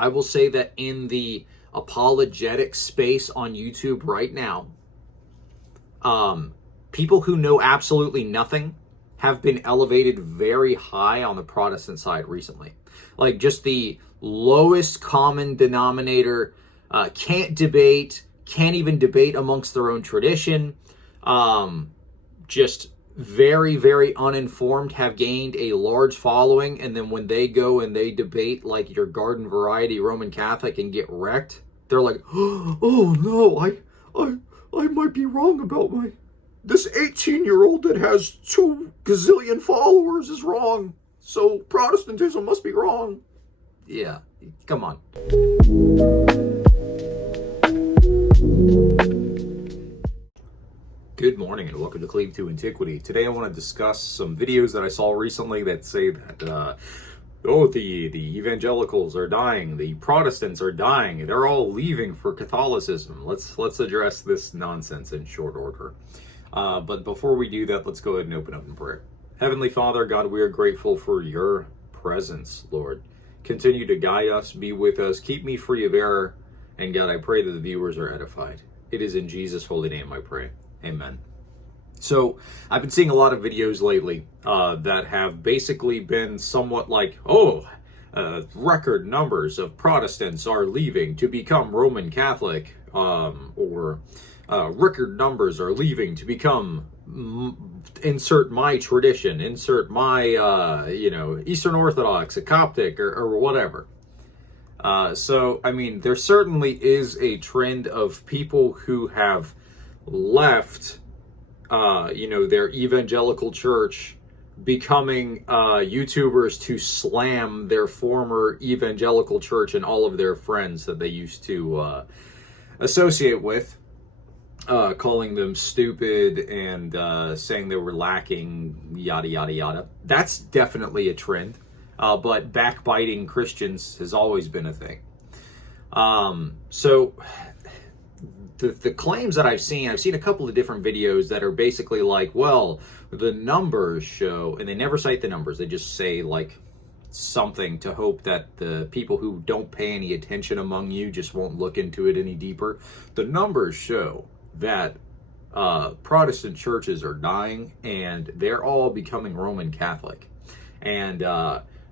I will say that in the apologetic space on YouTube right now, people who know absolutely nothing have been elevated very high on the Protestant side recently. Like just the lowest common denominator, can't even debate amongst their own tradition, just very, very uninformed, have gained a large following, and then when they go and they debate like your garden variety Roman Catholic and get wrecked, they're like, oh no, I might be wrong about this 18-year-old that has 2 gazillion followers is wrong, so Protestantism must be wrong. Yeah, come on. Good morning and welcome to Cleave to Antiquity. Today I want to discuss some videos that I saw recently that say that, the evangelicals are dying, the Protestants are dying, they're all leaving for Catholicism. Let's address this nonsense in short order. But before we do that, let's go ahead and open up in prayer. Heavenly Father, God, we are grateful for your presence, Lord. Continue to guide us, be with us, keep me free of error, and God, I pray that the viewers are edified. It is in Jesus' holy name I pray. Amen. So I've been seeing a lot of videos lately that have basically been somewhat like, record numbers of Protestants are leaving to become Roman Catholic, or record numbers are leaving to become, insert my tradition, insert my, Eastern Orthodox, a Coptic, or whatever. So, I mean, there certainly is a trend of people who have left, their evangelical church, becoming YouTubers to slam their former evangelical church and all of their friends that they used to associate with, calling them stupid and saying they were lacking, yada, yada, yada. That's definitely a trend, but backbiting Christians has always been a thing. So the claims that I've seen a couple of different videos that are basically like, well, the numbers show, and they never cite the numbers, they just say like something to hope that the people who don't pay any attention among you just won't look into it any deeper. The numbers show that Protestant churches are dying and they're all becoming Roman Catholic. And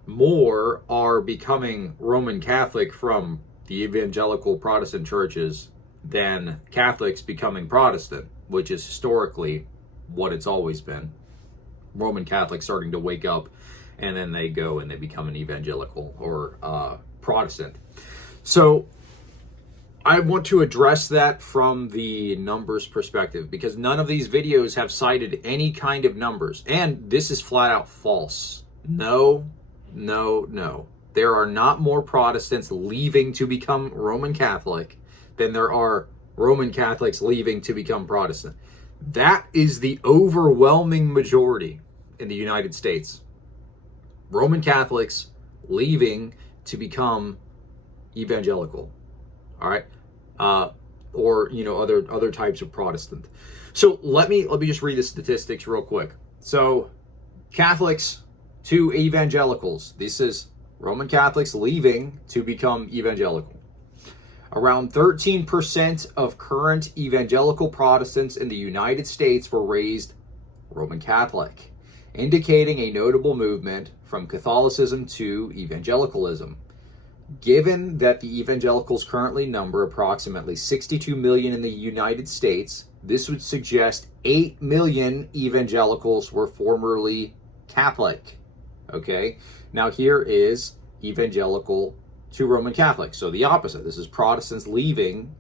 more are becoming Roman Catholic from the evangelical Protestant churches than Catholics becoming Protestant, which is historically what it's always been. Roman Catholics starting to wake up, and then they go and they become an evangelical or Protestant. So I want to address that from the numbers perspective, because none of these videos have cited any kind of numbers, and this is flat out false. No. There are not more Protestants leaving to become Roman Catholic than there are Roman Catholics leaving to become Protestant. That is the overwhelming majority in the United States. Roman Catholics leaving to become evangelical. All right? Or other types of Protestant. So let me just read the statistics real quick. So Catholics to evangelicals. This is Roman Catholics leaving to become evangelical. Around 13% of current evangelical Protestants in the United States were raised Roman Catholic, indicating a notable movement from Catholicism to evangelicalism. Given that the evangelicals currently number approximately 62 million in the United States, this would suggest 8 million evangelicals were formerly Catholic. Okay, now here is evangelical to Roman Catholic. So the opposite. This is Protestants leaving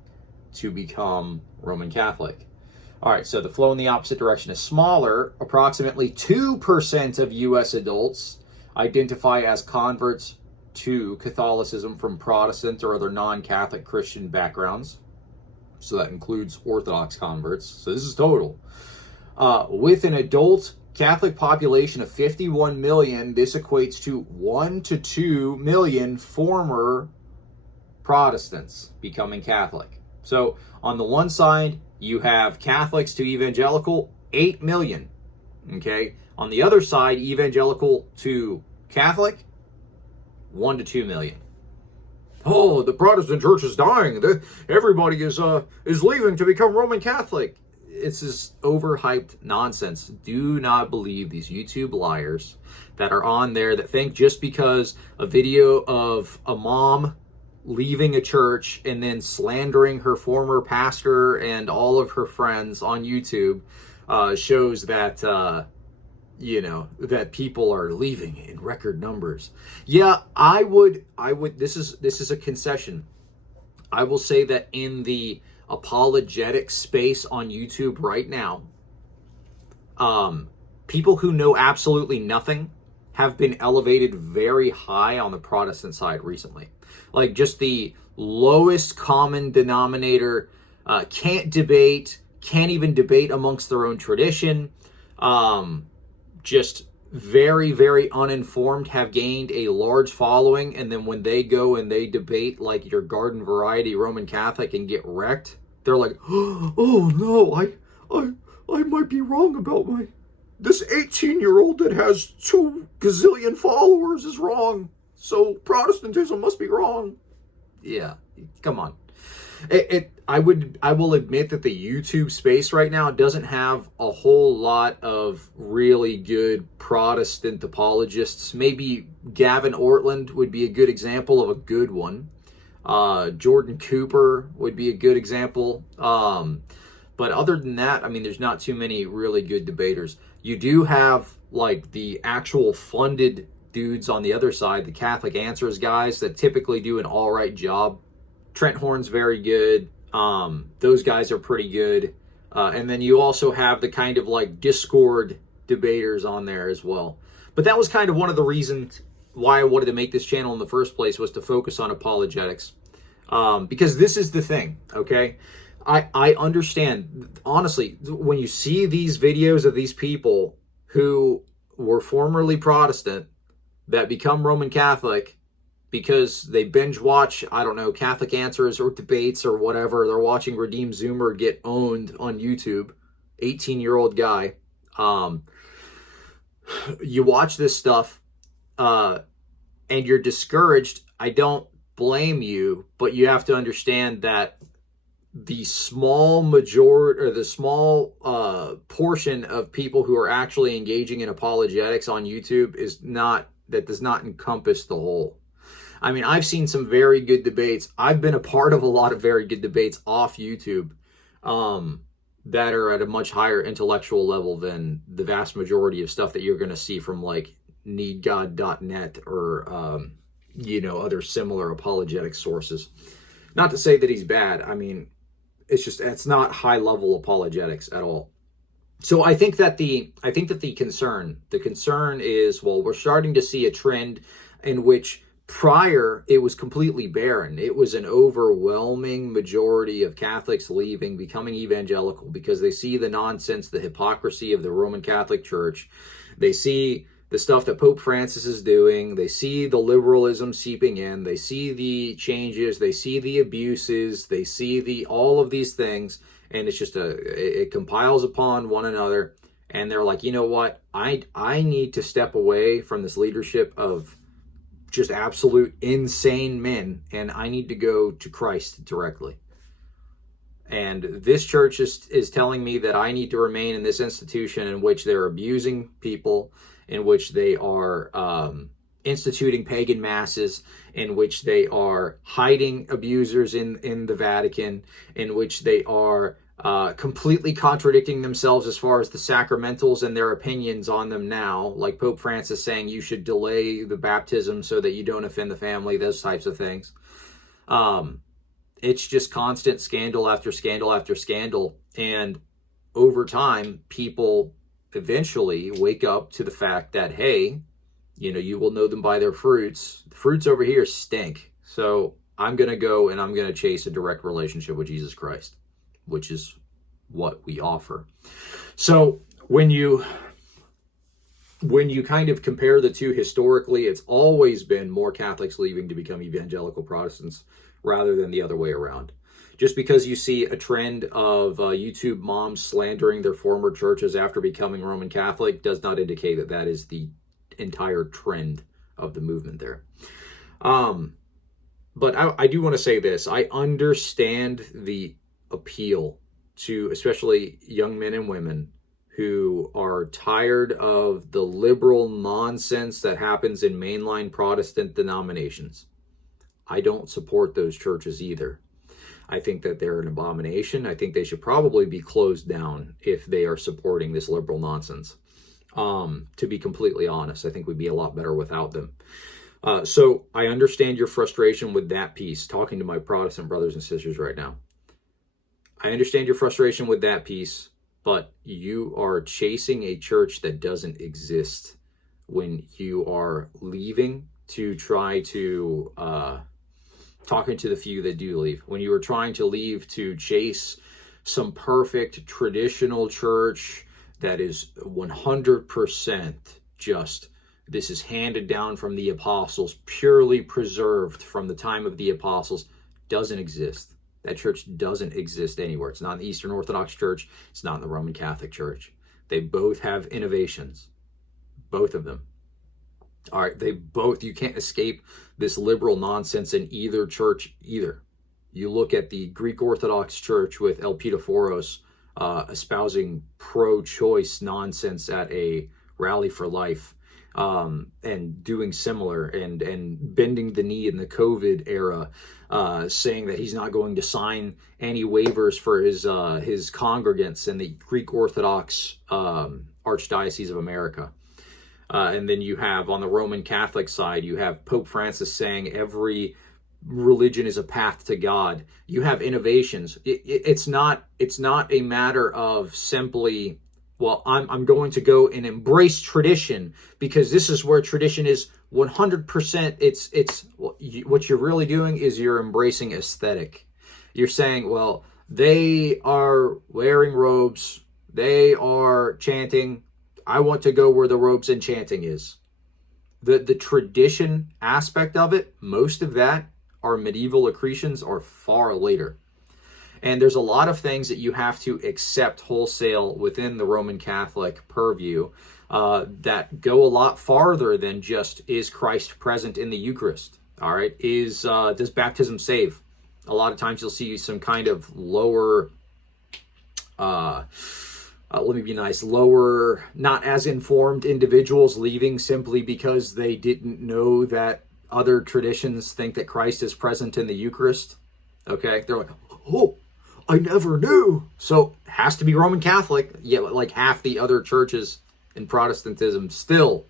to become Roman Catholic. All right, so the flow in the opposite direction is smaller. Approximately 2% of U.S. adults identify as converts to Catholicism from Protestant or other non-Catholic Christian backgrounds. So that includes Orthodox converts. So this is total. With an adult Catholic population of 51 million, this equates to 1 to 2 million former Protestants becoming Catholic. So on the one side, you have Catholics to evangelical, 8 million. Okay. On the other side, evangelical to Catholic, 1 to 2 million. oh, the Protestant church is dying. Everybody is leaving to become Roman Catholic. It's this overhyped nonsense. Do not believe these YouTube liars that are on there that think just because a video of a mom leaving a church and then slandering her former pastor and all of her friends on YouTube shows that that people are leaving in record numbers. Yeah, I would this is a concession. I will say that in the apologetic space on YouTube right now, people who know absolutely nothing have been elevated very high on the Protestant side recently. Like just the lowest common denominator, can't even debate amongst their own tradition, just very, very uninformed, have gained a large following, and then when they go and they debate like your garden variety Roman Catholic and get wrecked, they're like, oh no, I might be wrong about this 18-year-old that has 2 gazillion followers is wrong, so Protestantism must be wrong. Yeah, come on. I will admit that the YouTube space right now doesn't have a whole lot of really good Protestant apologists. Maybe Gavin Ortland would be a good example of a good one. Jordan Cooper would be a good example. But other than that, I mean, there's not too many really good debaters. You do have like the actual funded dudes on the other side, the Catholic Answers guys that typically do an all right job. Trent Horn's very good. Those guys are pretty good. And then you also have the kind of like Discord debaters on there as well. But that was kind of one of the reasons why I wanted to make this channel in the first place, was to focus on apologetics. Because this is the thing, okay? I understand, honestly, when you see these videos of these people who were formerly Protestant that become Roman Catholic because they binge watch, I don't know, Catholic Answers or debates or whatever. They're watching Redeem Zoomer get owned on YouTube, 18-year-old guy. You watch this stuff and you're discouraged. I don't blame you, but you have to understand that the small majority, or the small portion of people who are actually engaging in apologetics on YouTube does not encompass the whole. I mean, I've seen some very good debates. I've been a part of a lot of very good debates off YouTube that are at a much higher intellectual level than the vast majority of stuff that you're going to see from like needgod.net or, other similar apologetic sources. Not to say that he's bad. I mean, it's not high level apologetics at all. So I think that the concern is, well, we're starting to see a trend in which prior it was completely barren. It was an overwhelming majority of Catholics leaving, becoming evangelical, because they see the nonsense, the hypocrisy of the Roman Catholic Church. They see the stuff that Pope Francis is doing. They see the liberalism seeping in. They see the changes. They see the abuses. They see all of these things. And it's just it compiles upon one another. And they're like, you know what? I need to step away from this leadership of just absolute insane men, and I need to go to Christ directly. And this church is telling me that I need to remain in this institution in which they're abusing people, in which they are instituting pagan masses, in which they are hiding abusers in the Vatican, in which they are completely contradicting themselves as far as the sacramentals and their opinions on them now, like Pope Francis saying you should delay the baptism so that you don't offend the family, those types of things. It's just constant scandal after scandal after scandal. And over time, people eventually wake up to the fact that, hey, you will know them by their fruits. The fruits over here stink. So I'm going to go and I'm going to chase a direct relationship with Jesus Christ, which is what we offer. So when you kind of compare the two historically, it's always been more Catholics leaving to become evangelical Protestants rather than the other way around. Just because you see a trend of YouTube moms slandering their former churches after becoming Roman Catholic does not indicate that that is the entire trend of the movement there. But I do want to say this. I understand the appeal to especially young men and women who are tired of the liberal nonsense that happens in mainline Protestant denominations. I don't support those churches either. I think that they're an abomination. I think they should probably be closed down if they are supporting this liberal nonsense. To be completely honest, I think we'd be a lot better without them. So I understand your frustration with that piece, talking to my Protestant brothers and sisters right now. I understand your frustration with that piece, but you are chasing a church that doesn't exist when you are leaving to try to, talking to the few that do leave, when you are trying to leave to chase some perfect traditional church that is 100% just, this is handed down from the apostles, purely preserved from the time of the apostles, doesn't exist. That church doesn't exist anywhere. It's not in the Eastern Orthodox Church. It's not in the Roman Catholic Church. They both have innovations. Both of them. All right, you can't escape this liberal nonsense in either church either. You look at the Greek Orthodox Church with Elpidophoros espousing pro-choice nonsense at a rally for life, and doing similar and bending the knee in the COVID era, saying that he's not going to sign any waivers for his congregants in the Greek Orthodox Archdiocese of America. And then you have, on the Roman Catholic side, you have Pope Francis saying every religion is a path to God. You have innovations. It's not a matter of simply, well, I'm going to go and embrace tradition because this is where tradition is 100%. It's what you're really doing is you're embracing aesthetic. You're saying, well, they are wearing robes, they are chanting, I want to go where the robes and chanting is. The tradition aspect of it, most of that, our medieval accretions are far later. And there's a lot of things that you have to accept wholesale within the Roman Catholic purview that go a lot farther than just, is Christ present in the Eucharist? All right, does baptism save? A lot of times you'll see some kind of lower, let me be nice, lower, not as informed individuals leaving simply because they didn't know that other traditions think that Christ is present in the Eucharist. Okay, they're like, oh, I never knew. So it has to be Roman Catholic. Yeah, like half the other churches in Protestantism still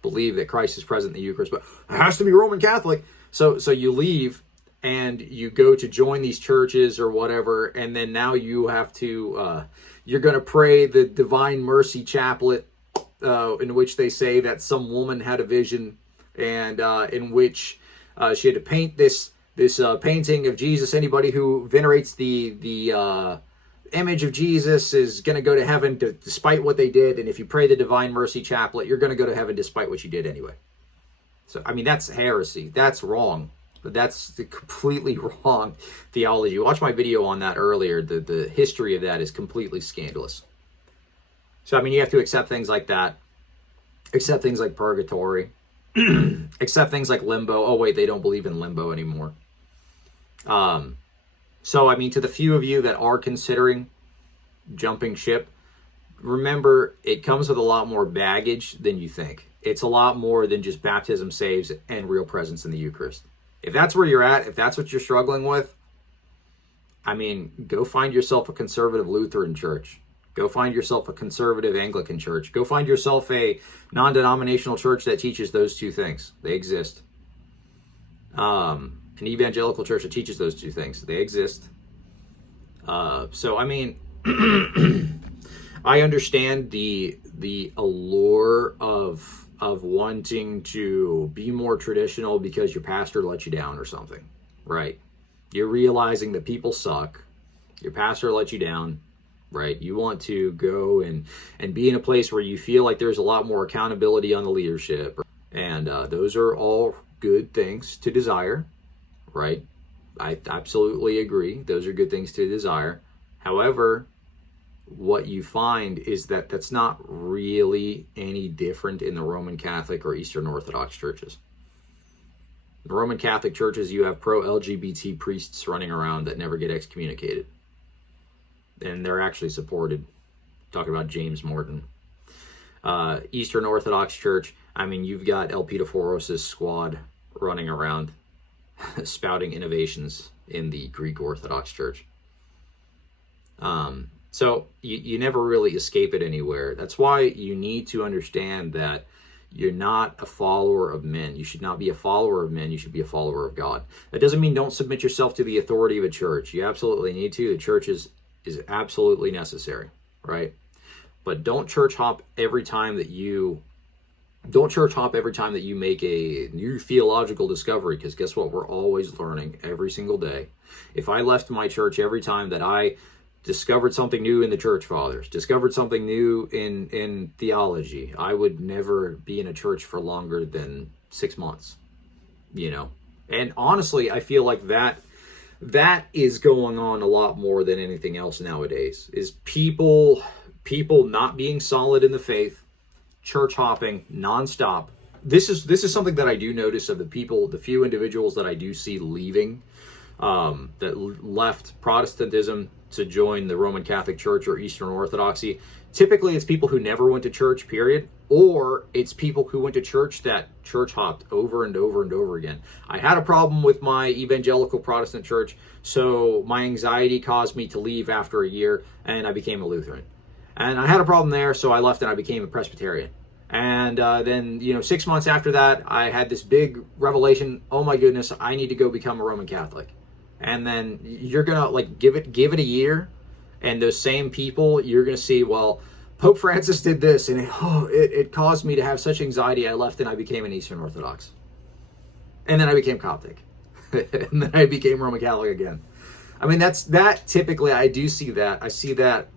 believe that Christ is present in the Eucharist, but it has to be Roman Catholic. So you leave and you go to join these churches or whatever, and then now you have to, you're going to pray the Divine Mercy Chaplet, in which they say that some woman had a vision, and in which she had to paint this painting of Jesus. Anybody who venerates the image of Jesus is going to go to heaven despite what they did. And if you pray the Divine Mercy Chaplet, you're going to go to heaven despite what you did anyway. So, I mean, that's heresy. That's wrong. That's the completely wrong theology. Watch my video on that earlier. The history of that is completely scandalous. So, I mean, you have to accept things like that. Accept things like purgatory. Accept things like limbo. Oh, wait, they don't believe in limbo anymore. So, I mean, to the few of you that are considering jumping ship, remember, it comes with a lot more baggage than you think. It's a lot more than just baptism saves and real presence in the Eucharist. If that's where you're at, if that's what you're struggling with, I mean, go find yourself a conservative Lutheran church. Go find yourself a conservative Anglican church. Go find yourself a non-denominational church that teaches those two things. They exist. An evangelical church that teaches those two things. They exist. So, I mean, I understand the allure of wanting to be more traditional because your pastor let you down or something, right? You're realizing that people suck. Your pastor let you down, right? You want to go and be in a place where you feel like there's a lot more accountability on the leadership. And those are all good things to desire, right? I absolutely agree. Those are good things to desire. However, what you find is that that's not really any different in the Roman Catholic or Eastern Orthodox churches. The Roman Catholic churches, you have pro-LGBT priests running around that never get excommunicated. And they're actually supported. Talking about James Morton. Eastern Orthodox Church, I mean, you've got Elpidophoros' squad running around spouting innovations in the Greek Orthodox Church. So you never really escape it anywhere. That's why you need to understand that you're not a follower of men. You should not be a follower of men. You should be a follower of God. That doesn't mean don't submit yourself to the authority of a church. You absolutely need to. The church is absolutely necessary, right? But don't church hop every time that you make a new theological discovery, because guess what? We're always learning every single day. If I left my church every time that I discovered something new in the church fathers, discovered something new in theology, I would never be in a church for longer than 6 months, you know. And honestly, I feel like that is going on a lot more than anything else nowadays, is people not being solid in the faith, church hopping nonstop. This is something that I do notice of the few individuals that I do see leaving, that left Protestantism to join the Roman Catholic Church or Eastern Orthodoxy. Typically, it's people who never went to church, period, or it's people who went to church that church hopped over and over and over again. I had a problem with my evangelical Protestant church, so my anxiety caused me to leave after a year, and I became a Lutheran. And I had a problem there, so I left and I became a Presbyterian. And then, 6 months after that, I had this big revelation. Oh my goodness, I need to go become a Roman Catholic. And then you're gonna give it a year, and those same people, you're gonna see, well, Pope Francis did this, and it caused me to have such anxiety. I left and I became an Eastern Orthodox, and then I became Coptic, and then I became Roman Catholic again. I mean, that typically I do see that. I see that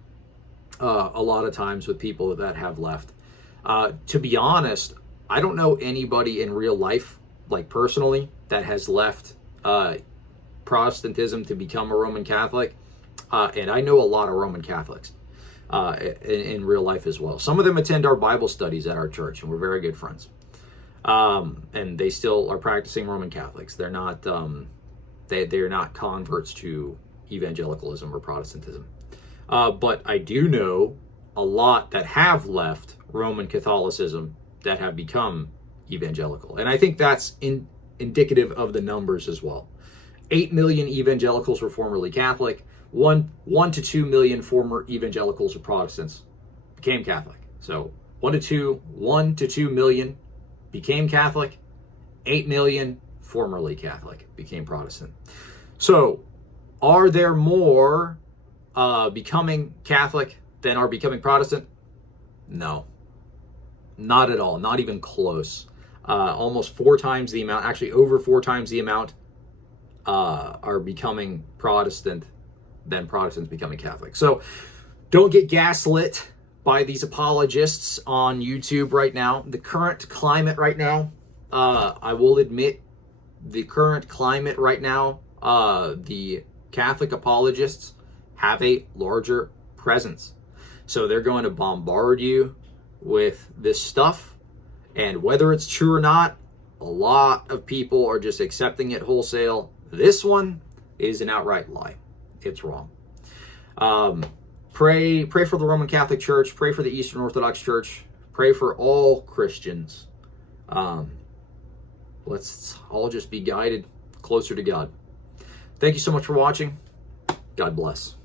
a lot of times with people that have left. To be honest, I don't know anybody in real life, like personally, that has left Protestantism to become a Roman Catholic. And I know a lot of Roman Catholics in real life as well. Some of them attend our Bible studies at our church, and we're very good friends. And they still are practicing Roman Catholics. They're not they're not converts to evangelicalism or Protestantism. But I do know a lot that have left Roman Catholicism that have become evangelical. And I think that's indicative of the numbers as well. 8 million evangelicals were formerly Catholic. 1 to 2 million former evangelicals or Protestants became Catholic. So 1 to 2 million became Catholic. 8 million formerly Catholic became Protestant. So are there more becoming Catholic than are becoming Protestant? No, not at all. Not even close. Almost 4 times the amount, actually over 4 times the amount, are becoming Protestant than Protestants becoming Catholic. So don't get gaslit by these apologists on YouTube right now. The current climate right now, I will admit, the current climate right now, the Catholic apologists have a larger presence. So they're going to bombard you with this stuff. And whether it's true or not, a lot of people are just accepting it wholesale. This one is an outright lie. It's wrong. Pray for the Roman Catholic Church. Pray for the Eastern Orthodox Church. Pray for all Christians. Let's all just be guided closer to God. Thank you so much for watching. God bless.